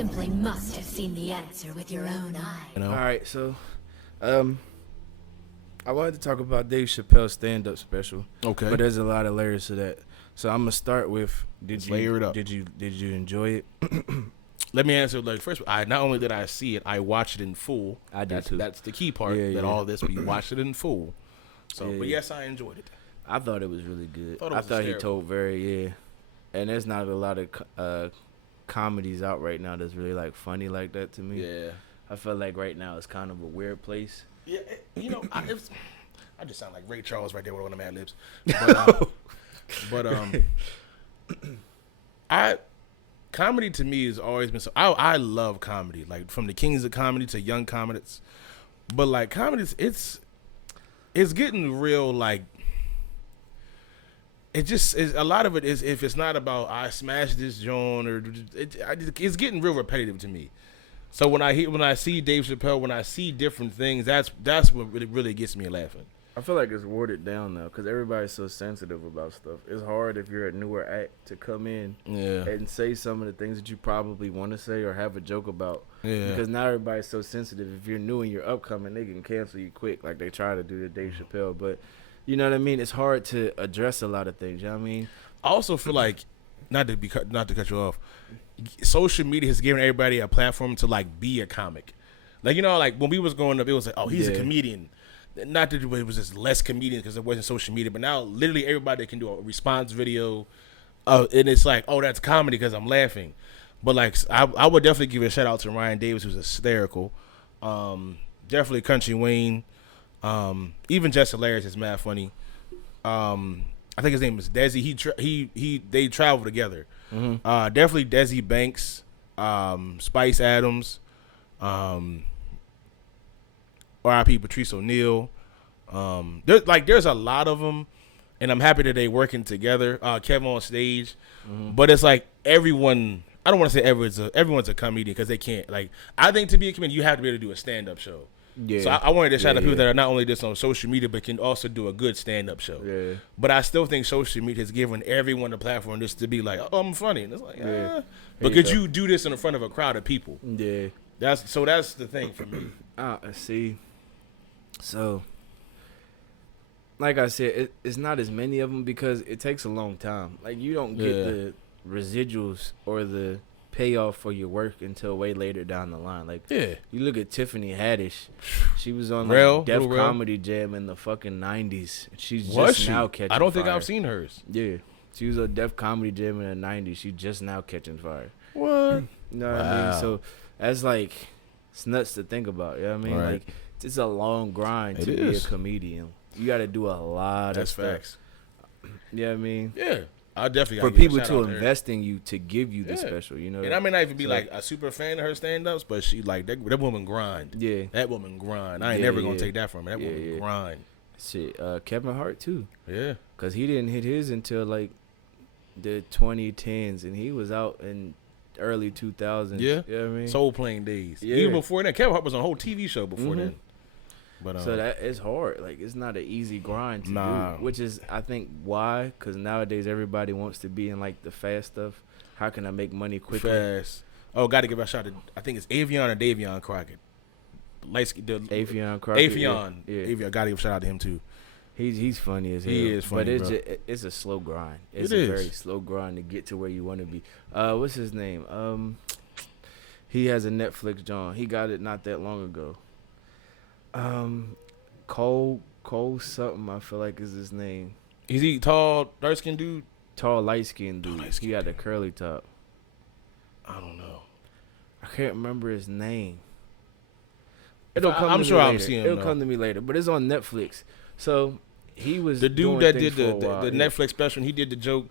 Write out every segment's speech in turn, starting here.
simply must have seen the answer with your own eye. You know? All right, so, I wanted to talk about Dave Chappelle's stand-up special. Okay. But there's a lot of layers to that. So I'm gonna start with: layer it up. Did you enjoy it? Let me answer. Like first, not only did I see it, I watched it in full. I did too. That's the key part. Yeah. All this, we watched it in full. So, Yeah. but yes, I enjoyed it. I thought it was really good. Thought it I was thought he hysterical. told and there's not a lot of comedies out right now that's really like funny like that to me. Yeah. I feel like right now it's kind of a weird place. Yeah, I just sound like Ray Charles right there with one of the Mad Libs. But comedy to me has always been so. I love comedy, like from the kings of comedy to young comedies. But like comedies, it's getting real. Like it just is. A lot of it is if it's not about I smashed this joint or it's getting real repetitive to me. So when I see Dave Chappelle, when I see different things, that's what really gets me laughing. I feel like it's watered down now because everybody's so sensitive about stuff. It's hard if you're a newer act to come in and say some of the things that you probably want to say or have a joke about. Yeah. Because now everybody's so sensitive. If you're new and you're upcoming, they can cancel you quick like they try to do to Dave Chappelle. But you know what I mean? It's hard to address a lot of things. You know what I mean? I also feel like not to cut you off. Social media has given everybody a platform to like be a comic. Like like when we was growing up, it was like, oh, he's a comedian. Not that it was just less comedian because it wasn't social media, but now literally everybody can do a response video, and it's like, oh, that's comedy because I'm laughing. But like, I would definitely give a shout out to Ryan Davis, who's hysterical. Definitely Country Wayne. Even Just Hilarious is mad funny. I think his name is Desi. They travel together. Mm-hmm. Definitely Desi Banks, Spice Adams, R.I.P. Patrice O'Neal. There's a lot of them, and I'm happy that they working together. Kevin on stage, but it's like everyone. I don't want to say everyone's a comedian because they can't. Like I think to be a comedian, you have to be able to do a stand up show. Yeah. So I wanted to shout out people that are not only just on social media but can also do a good stand up show. Yeah. But I still think social media has given everyone a platform just to be like, oh, I'm funny, and it's like, but could you do this in front of a crowd of people? Yeah. That's the thing for me. See. So, like I said, it's not as many of them because it takes a long time. Like, you don't get the residuals or the payoff for your work until way later down the line. Like, you look at Tiffany Haddish. She was on Def Comedy Jam in the fucking 90s. She's just now catching fire. I don't think I've seen hers. Yeah. She was on Def Comedy Jam in the 90s. She's just now catching fire. What? You know what I mean? So, that's like, it's nuts to think about. You know what I mean? Right. Like, it's a long grind to be a comedian. You got to do a lot of stuff. That's facts. You know what I mean? Yeah. I definitely for people to invest in you to give you the special, you know. And I may not even be like a super fan of her stand-ups, but she like that woman grind. Yeah. That woman grind. I ain't never going to take that from her. That woman grind. Shit. Kevin Hart, too. Yeah. Because he didn't hit his until like the 2010s, and he was out in early 2000s. Yeah. You know what I mean? Soul Plane days. Yeah. Even before that, Kevin Hart was on a whole TV show before then. But, so that is hard. Like, it's not an easy grind to do, which is, I think, why. Because nowadays everybody wants to be in like the fast stuff. How can I make money quickly? Fast. Oh, got to give a shout to, I think it's Avion or Davion Crockett. Avion Crockett. Avion. Yeah. Avion. Got to give a shout out to him too. He's funny as hell. He is funny, but it's a slow grind. It's a very slow grind to get to where you want to be. What's his name? He has a Netflix joint. He got it not that long ago. Cole something, I feel like is his name. Is he tall, dark skinned dude? Tall, light skinned dude. He got a curly top. I don't know. I can't remember his name. I'm sure I'm seeing him. It'll come to me later, but it's on Netflix. So he was the dude that did the while, Netflix special. And he did the joke.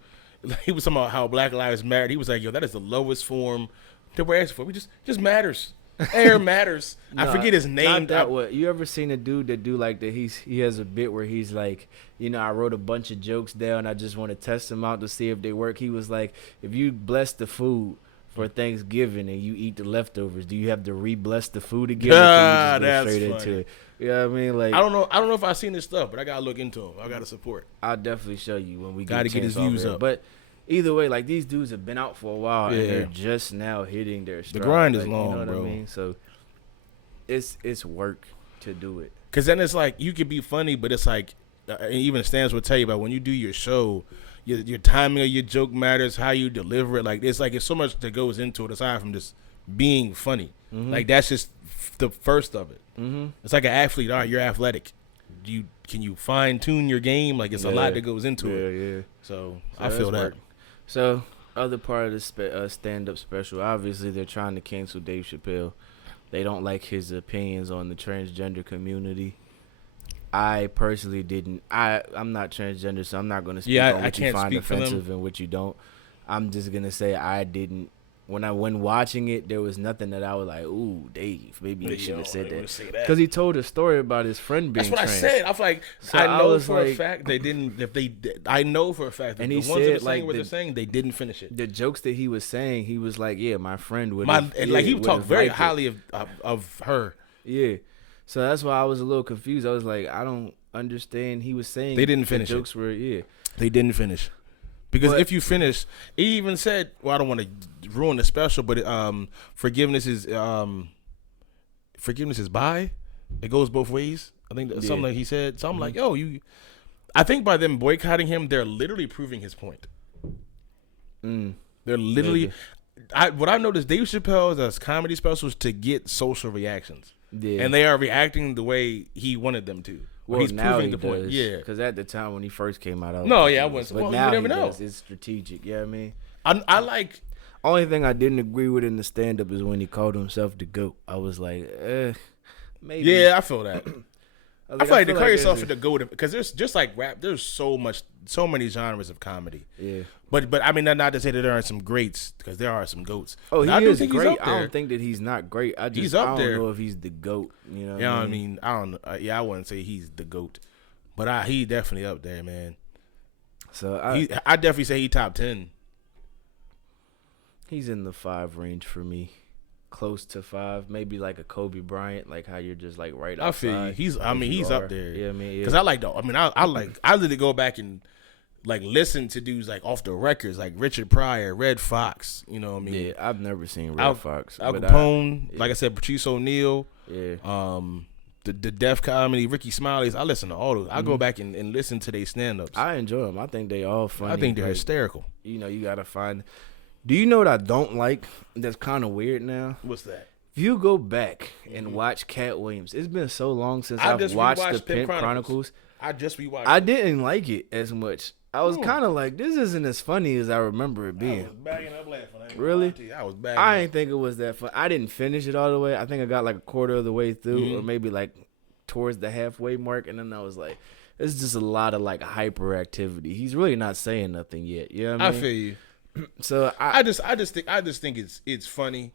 He was talking about how Black Lives Matter. He was like, "Yo, that is the lowest form that we're asking for. We just matters. Air matters." I forget his name. Not that what you ever seen a dude that do like that? He has a bit where he's like, I wrote a bunch of jokes down. I just want to test them out to see if they work. He was like, if you bless the food for Thanksgiving and you eat the leftovers, do you have to re-bless the food again? Or can you just go straight into it? You know what I mean? Like, I don't know if I've seen this stuff, but I gotta look into him. I gotta support. I'll definitely show you when we gotta get his views up. But either way, like these dudes have been out for a while Yeah. and they're just now hitting their stride. The grind is like, long, you know what bro. I mean? So it's work to do it. Because then it's like you could be funny, but it's like even Stans will tell you about when you do your show, your timing of your joke matters, how you deliver it. Like it's so much that goes into it aside from just being funny. Like that's just the first of it. It's like an athlete. All right, you're athletic. Can you fine tune your game? Like it's a lot that goes into it. Yeah. So I feel that. Work. So other part of the stand-up special, obviously they're trying to cancel Dave Chappelle. They don't like his opinions on the transgender community. I personally didn't. I'm not transgender, so I'm not going to speak on what you find offensive and what you don't. I'm just going to say I didn't. When watching it, there was nothing that I was like, ooh, Dave, maybe you should have said that. Because he told a story about his friend being trans. That's what I said. I was like, so I know for a fact they didn't. I know for a fact that and the he ones that said, are saying what they're saying, they didn't finish it. The jokes that he was saying, he was like, yeah, my friend would. Like he talked very highly of her. Yeah. So that's why I was a little confused. I was like, I don't understand. He was saying they didn't finish. Jokes were they didn't finish. Because if you finish, he even said, well, I don't want to ruin the special, but forgiveness is bi. It goes both ways. I think that's something like he said. So I'm like, yo, I think by them boycotting him, they're literally proving his point. They're literally, what I noticed, Dave Chappelle does comedy specials to get social reactions. Yeah. And they are reacting the way he wanted them to. Well, he's now proving he the point. does, Yeah. Because at the time when he first came out, I wasn't. But well, now you never know. It's strategic. You know what I mean? I like. Only thing I didn't agree with in the stand-up is when he called himself the GOAT. I was like, maybe. Yeah, I feel that. I feel like to call yourself the GOAT, because there's just like rap. There's so many genres of comedy. Yeah. But I mean, not to say that there aren't some greats, because there are some GOATs. Oh, he is great. I don't think that he's not great. He's up there. I don't know if he's the GOAT. You know? Yeah, I mean, I don't. I wouldn't say he's the GOAT, but he definitely up there, man. So I definitely say he top 10. He's in the 5 range for me. Close to 5, maybe like a Kobe Bryant, like how you're just like right outside. I feel you. He's up there. Yeah, I mean, because I literally go back and like listen to dudes like off the records, like Richard Pryor, Red Fox. You know what I mean? Yeah, I've never seen Red Fox. Al Capone, like I said, Patrice O'Neal. Yeah. The Def Comedy, Ricky Smiley's. I listen to all those. I go back and listen to their stand-ups. I enjoy them. I think they all funny. I think they're hysterical. You know, you gotta find. Do you know what I don't like? That's kind of weird now. What's that? If you go back and watch Cat Williams, it's been so long since I've watched the Pimp Chronicles. I just rewatched. I didn't like it as much. I was kind of like, this isn't as funny as I remember it being. I was bagging up laughing. Really? I was bagging. I didn't think it was that fun. I didn't finish it all the way. I think I got like a quarter of the way through, or maybe like towards the halfway mark, and then I was like, it's just a lot of like hyperactivity. He's really not saying nothing yet. You know what I mean? I feel you. So I just think it's funny.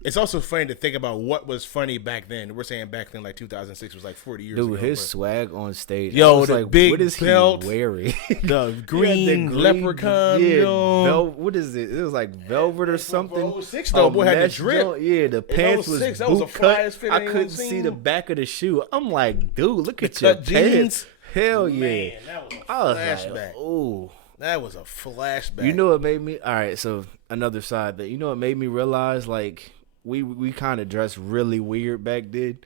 It's also funny to think about what was funny back then. We're saying back then, like 2006 was like 40 years ago. Dude, his swag on stage. Yo, the like, big what is belt, he wearing? the green leprechaun. Yeah, what is it? It was like velvet or something. 06 though, boy had the drip. Yeah, the pants was that was the flyest fit I couldn't see the back of the shoe. I'm like, dude, look at your pants. Hell yeah. Man, that was a flashback. Like, ooh. That was a flashback. You know what made me? All right, so another side that you know what made me realize, like we kind of dressed really weird back then.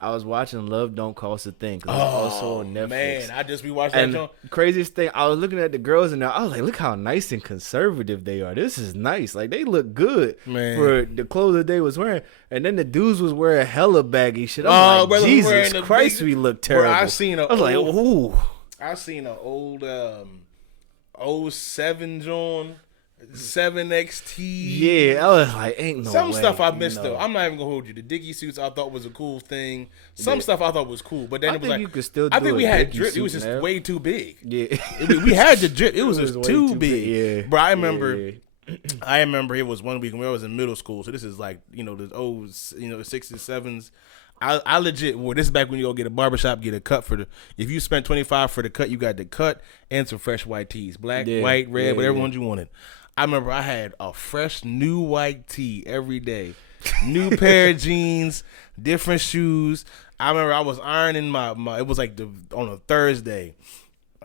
I was watching Love Don't Cost a Thing because it's also on Netflix. Man, I just rewatched that. And craziest thing, I was looking at the girls and I was like, look how nice and conservative they are. This is nice. Like they look good for the clothes that they was wearing. And then the dudes was wearing hella baggy shit. I'm like, Jesus Christ, we look terrible. Bro, I was like, ooh. I seen an old 07 John 7XT. Yeah, I was like, ain't no Some way, stuff I missed though. I'm not even gonna hold you. The Diggy suits I thought was a cool thing. Some stuff I thought was cool, but then it was like you could still I think we had drip. It was just way too big. Yeah, we had the drip. It was just too big. Yeah, bro. I remember. I remember it was one week when I was in middle school. So this is like the 6s, 7s. I legit. Well, this is back when you go get a barbershop, get a cut for the. If you spent $25 for the cut, you got the cut and some fresh white tees, black, white, red, whatever ones you wanted. I remember I had a fresh new white tee every day, new pair of jeans, different shoes. I remember I was ironing my it was like on a Thursday.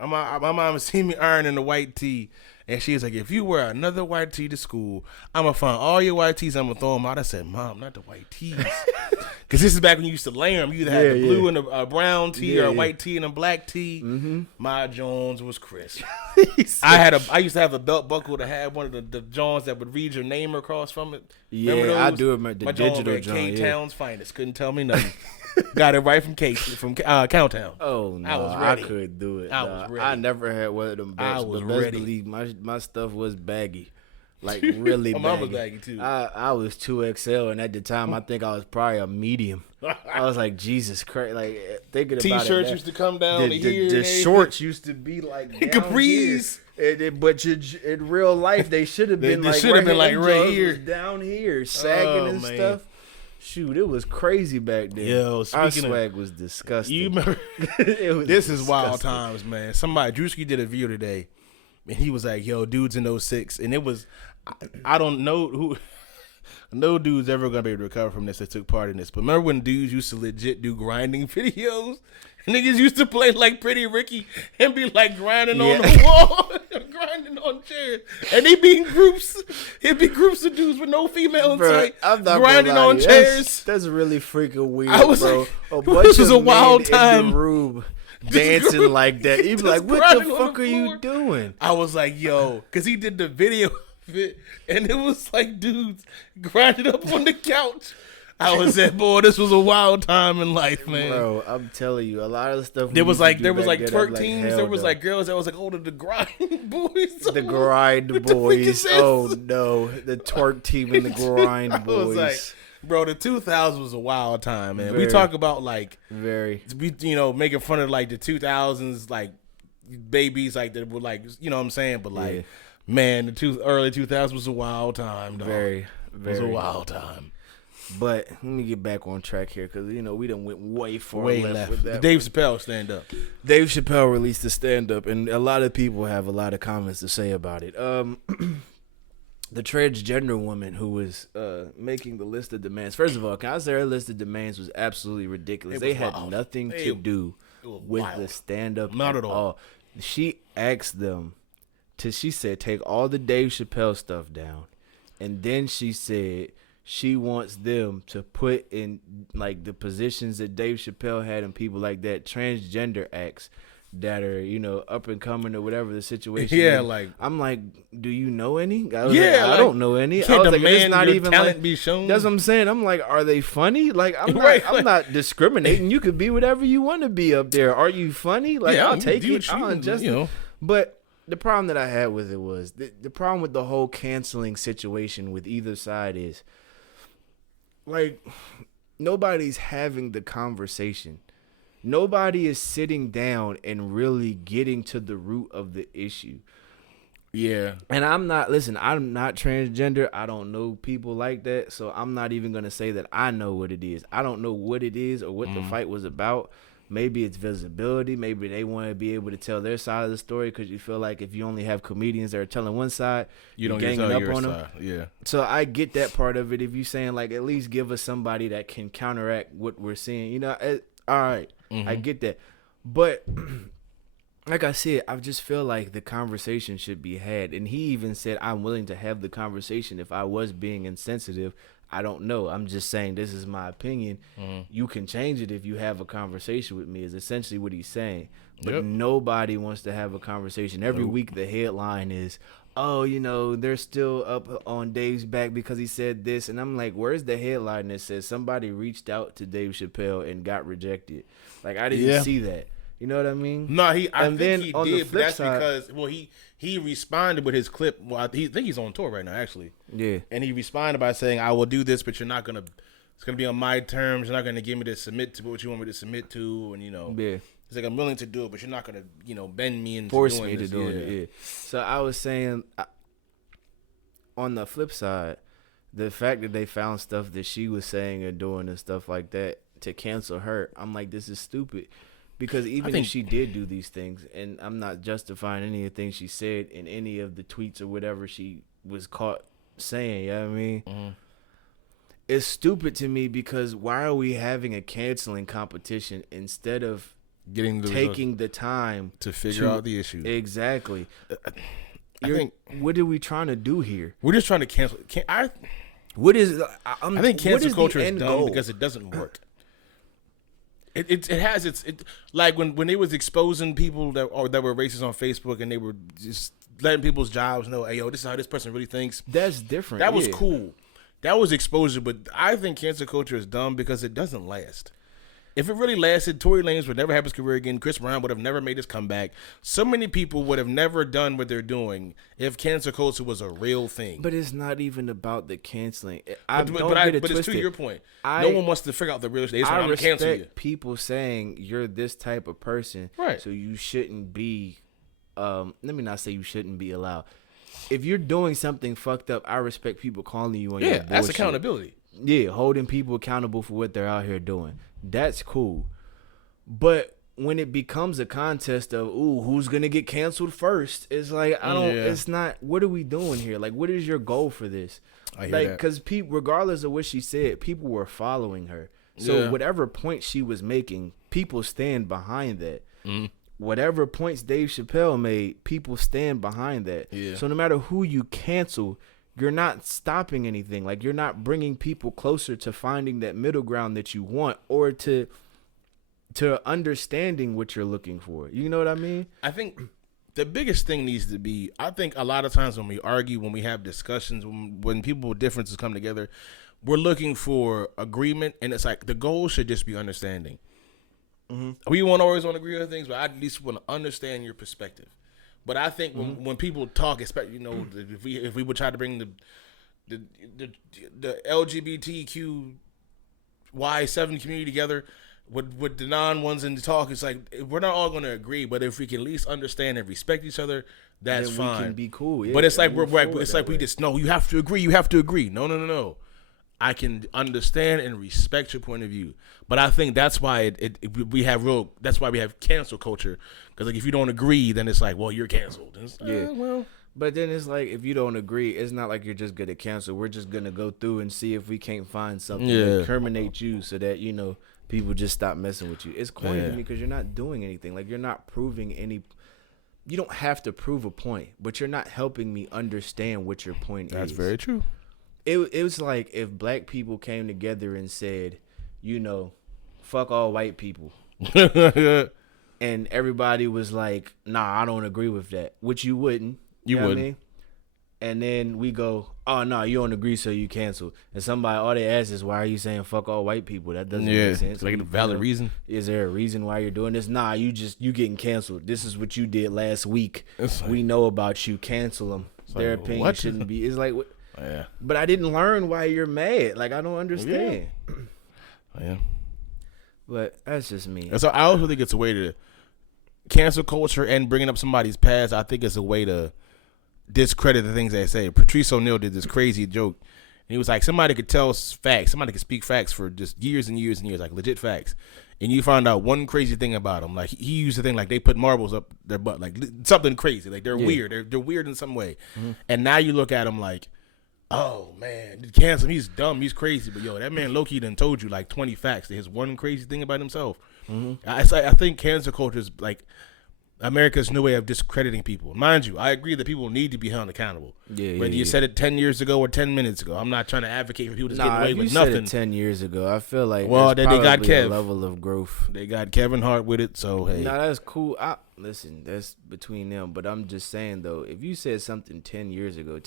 My mom seen me ironing the white tee, And she was like, if you wear another white tee to school, I'm going to find all your white tees. I'm going to throw them out. I said, Mom, not the white tees. Because this is back when you used to layer them. You either had the blue and a brown tee or a white tee and a black tee. Mm-hmm. My Jones was crisp. I used to have a belt buckle that had one of the Jones that would read your name across from it. Yeah, I do remember the digital John. K-Town's finest. Couldn't tell me nothing. Got it right from Countdown. Oh no, I couldn't do it. I was ready. I never had one of them bags. I was but ready. Believe my stuff was baggy, like really baggy. Mine was baggy too. I was 2XL, and at the time I think I was probably a medium. I was like, Jesus Christ, like thinking about it. T-shirts used to come down to here. The shorts used to be like capris. But in real life, they should have been like right here, down here, sagging and stuff. Shoot, it was crazy back then. Yo, our swag was disgusting. You remember? This is wild times, man. Drewski did a video today, and he was like, "Yo, dudes in 06," and it was, I don't know who, no dude's ever gonna be able to recover from this that took part in this. But remember when dudes used to legit do grinding videos? Niggas used to play like Pretty Ricky and be like grinding on the wall, grinding on chairs, and it'd be groups of dudes with no female inside, grinding on chairs. That's really freaking weird, bro. A bunch was of a wild men time. In the room dancing like that. You'd be like, "What the fuck are you doing?" I was like, "Yo," because he did the video of it, and it was like dudes grinding up on the couch. I was like, boy, this was a wild time in life, man. Bro, I'm telling you, a lot of the stuff. There was like twerk teams. There was like girls that was like, the grind boys. The grind boys. Oh no, the twerk team and the grind boys. I was like, bro, the 2000s was a wild time, man. We talk about like making fun of like the 2000s like babies like that were like, you know what I'm saying, but like, man, the early 2000s was a wild time. Dog. Very, it was a wild time. But let me get back on track here because, we done went way far left with that. Dave Chappelle stand-up. Dave Chappelle released the stand-up, and a lot of people have a lot of comments to say about it. The transgender woman who was making the list of demands. First of all, can I say her list of demands was absolutely ridiculous. They had nothing to do with the stand-up Not at all. She asked them she said, take all the Dave Chappelle stuff down. And then she said she wants them to put in like the positions that Dave Chappelle had and people like that, transgender acts that are, up and coming or whatever the situation is. Like I'm like, do you know any? I don't know any. I was like, it's not even talent like, be shown. That's what I'm saying. I'm like, are they funny? Like I'm not discriminating. You could be whatever you want to be up there. Are you funny? Like I'll take it. I'll adjust it. But the problem that I had with it was the problem with the whole canceling situation with either side is, like, nobody's having the conversation. Nobody is sitting down and really getting to the root of the issue. Yeah. And I'm not transgender. I don't know people like that. So I'm not even going to say that I know what it is. I don't know what it is or what the fight was about. Maybe it's visibility. Maybe they want to be able to tell their side of the story because you feel like if you only have comedians that are telling one side, you don't ganging up on them. Yeah. So I get that part of it. If you're saying like at least give us somebody that can counteract what we're seeing, all right, I get that. But like I said, I just feel like the conversation should be had. And he even said, I'm willing to have the conversation if I was being insensitive. I don't know. I'm just saying this is my opinion. You can change it if you have a conversation with me is essentially what he's saying. But nobody wants to have a conversation. Every week the headline is, they're still up on Dave's back because he said this. And I'm like, where's the headline that says somebody reached out to Dave Chappelle and got rejected? Like, I didn't see that. You know what I mean? No, I think he on did, the but flip that's side, because, he responded with his clip. Well, I think he's on tour right now, actually. Yeah. And he responded by saying, I will do this, but you're not going to, it's going to be on my terms. You're not going to give me to submit to what you want me to submit to. And, yeah. He's like, I'm willing to do it, but you're not going to, bend me into force doing me to do it. Yeah. So I was saying, on the flip side, the fact that they found stuff that she was saying and doing and stuff like that to cancel her, I'm like, this is stupid. Because even if she did do these things, and I'm not justifying any of the things she said in any of the tweets or whatever she was caught saying, you know what I mean? It's stupid to me because why are we having a canceling competition instead of taking the time to figure out the issue? Exactly. what are we trying to do here? We're just trying to cancel. I think cancel culture is dumb because it doesn't work. It has its like when they was exposing people that were racist on Facebook and they were just letting people's jobs know, hey yo, this is how this person really thinks. That's different. That was cool. That was exposure, but I think cancel culture is dumb because it doesn't last. If it really lasted, Tory Lanez would never have his career again. Chris Brown would have never made his comeback. So many people would have never done what they're doing if cancel culture was a real thing. But it's not even about the canceling. But it's to your point. No one wants to figure out the real shit. I respect people saying you're this type of person, right? So you shouldn't be. Let me not say you shouldn't be allowed. If you're doing something fucked up, I respect people calling you on your bullshit. That's accountability. Yeah, holding people accountable for what they're out here doing. That's cool. But when it becomes a contest of, who's going to get canceled first, it's like, it's not, what are we doing here? Like, what is your goal for this? I hear that. Because regardless of what she said, people were following her. So whatever point she was making, people stand behind that. Mm-hmm. Whatever points Dave Chappelle made, people stand behind that. Yeah. So no matter who you cancel, you're not stopping anything. Like, you're not bringing people closer to finding that middle ground that you want or to understanding what you're looking for. You know what I mean? I think the biggest thing needs to be, I think a lot of times when we argue, when we have discussions, when people with differences come together, we're looking for agreement, and it's like the goal should just be understanding. Mm-hmm. We won't always want to agree on things, but I at least want to understand your perspective. But I think when people talk, especially if we would try to bring the LGBTQY7 community together with the non ones in the talk, it's like we're not all going to agree. But if we can at least understand and respect each other, that's fine. We can be cool. Yeah, but it's like we just no. You have to agree. You have to agree. No. I can understand and respect your point of view, but I think that's why that's why we have cancel culture. Because like if you don't agree, then it's like, well, you're canceled. But then it's like if you don't agree, it's not like you're just gonna cancel. We're just gonna go through and see if we can't find something to incriminate you, so that people just stop messing with you. It's corny to me because you're not doing anything. Like you're not proving any. You don't have to prove a point, but you're not helping me understand what your point is. That's very true. It was like if black people came together and said, fuck all white people. And everybody was like, nah, I don't agree with that. Which you wouldn't. You wouldn't. What I mean? And then we go, oh, no, you don't agree, so you cancel. And somebody, all they ask is, why are you saying fuck all white people? That doesn't make sense. Like a valid reason. Is there a reason why you're doing this? Nah, you getting canceled. This is what you did last week. We know about you. Cancel them. Their opinion shouldn't be. It's like, what? Yeah. But I didn't learn why you're mad. Like, I don't understand. Yeah. But that's just me. And so I also think it's a way to cancel culture and bringing up somebody's past. I think it's a way to discredit the things they say. Patrice O'Neal did this crazy joke. And he was like, somebody could tell facts. Somebody could speak facts for just years and years and years, like legit facts. And you find out one crazy thing about them. Like he used to think like they put marbles up their butt, like something crazy. Like they're weird. They're weird in some way. Mm-hmm. And now you look at them like, oh man, cancel him. He's dumb. He's crazy. But yo, that man low-key done told you like 20 facts. His one crazy thing about himself. Mm-hmm. I think cancel culture is like America's new way of discrediting people. Mind you, I agree that people need to be held accountable. Whether you said it 10 years ago or 10 minutes ago. I'm not trying to advocate for people to get away with nothing. Said it 10 years ago, I feel like they got Kev. A level of growth. They got Kevin Hart with it, so hey. Nah, that's cool. Listen, that's between them. But I'm just saying though, if you said something 10 years ago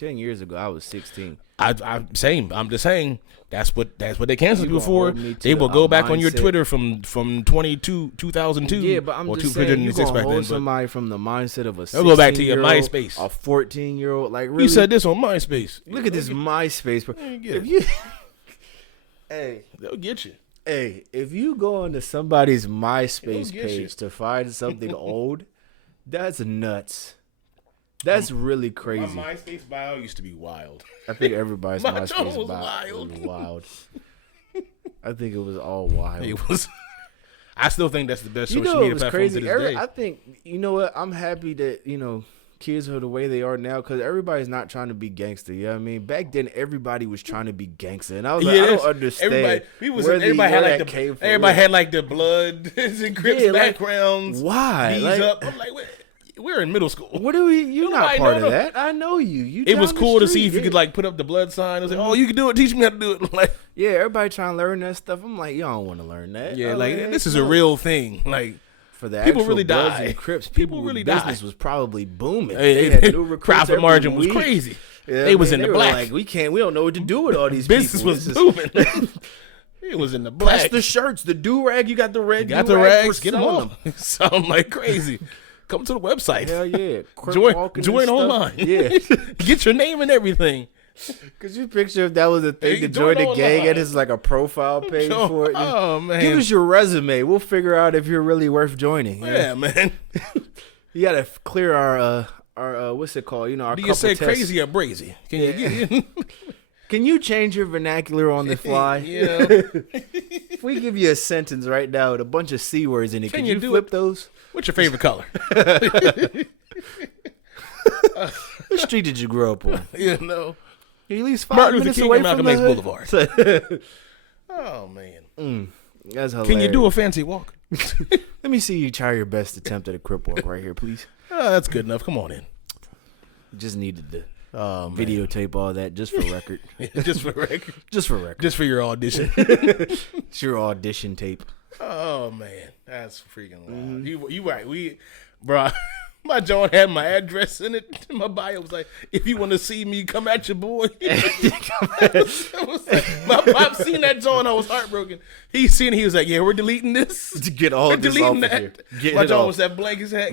I was 16. I'm just saying that's what they canceled people for. They will go back on your Twitter from 2002. Yeah, but I'm just saying you gonna hold somebody from the mindset of a 16-year-old. They'll go back to your MySpace. A 14-year-old, like really. You said this on MySpace. Look at this MySpace, bro. Hey, they'll get you. Hey, if you go onto somebody's MySpace page to find something old, that's nuts. That's really crazy. My MySpace bio used to be wild. I think everybody's MySpace bio was wild. I think it was all wild. It was. I still think that's the best social media platform to this day. I think, you know what? I'm happy that, kids are the way they are now because everybody's not trying to be gangster. You know what I mean? Back then, everybody was trying to be gangster. And I was like, I don't understand. Everybody had like the blood and Crips backgrounds. Why? Like, up. I'm like, we're in middle school. What do we? You're not part of that. I know you. It was cool to see if you could like put up the blood sign. It was like, oh, you can do it. Teach me how to do it. Like, yeah, everybody trying to learn that stuff. I'm like, y'all don't want to learn that. Yeah, like this is a real thing. Like for the people actual really Bloods died. and Crips, People really business died. was probably booming. Hey, they had new recruits profit every margin was week. crazy. Yeah, they was in they the were black. Like we don't know what to do with all these Business people. was booming. It was in the black. Press the shirts, the do rag. You got the red. You got the rags. Get them on. Sound like crazy. Come to the website. Hell yeah. Join online. Yeah. Get your name and everything. Could you picture if that was a thing Hey, to join the join gang online. and it's like a profile page for it? Oh man. Give us your resume. We'll figure out if you're really worth joining. Yeah, man. You gotta clear our what's it called? You know, our Do you couple say tests. crazy or brazy? Can you get Can you change your vernacular on the fly? Yeah. If we give you a sentence right now with a bunch of C words in it, can you do flip it? those? What's your favorite color? What street did you grow up on? You know. You're at least 5 Martin Luther minutes King away and from Malcolm the X hood. Boulevard. Oh man. That's hilarious. Can you do a fancy walk? Let me see you try your best attempt at a crip walk right here, please. Oh, that's good enough. Come on in. Just needed to Oh, man. videotape all that just for record. Just for record. Just for record. Just for your audition. It's your audition tape. Oh man, that's freaking loud. You right. Bro, my John had my address in it. My bio was like, if you want to see me, come at your boy. It was like, my pop seen that John. I was heartbroken. He seen it. He was like, yeah, we're deleting this. To get all We're this deleting off that. of here. Get My it John off. was that blank as heck.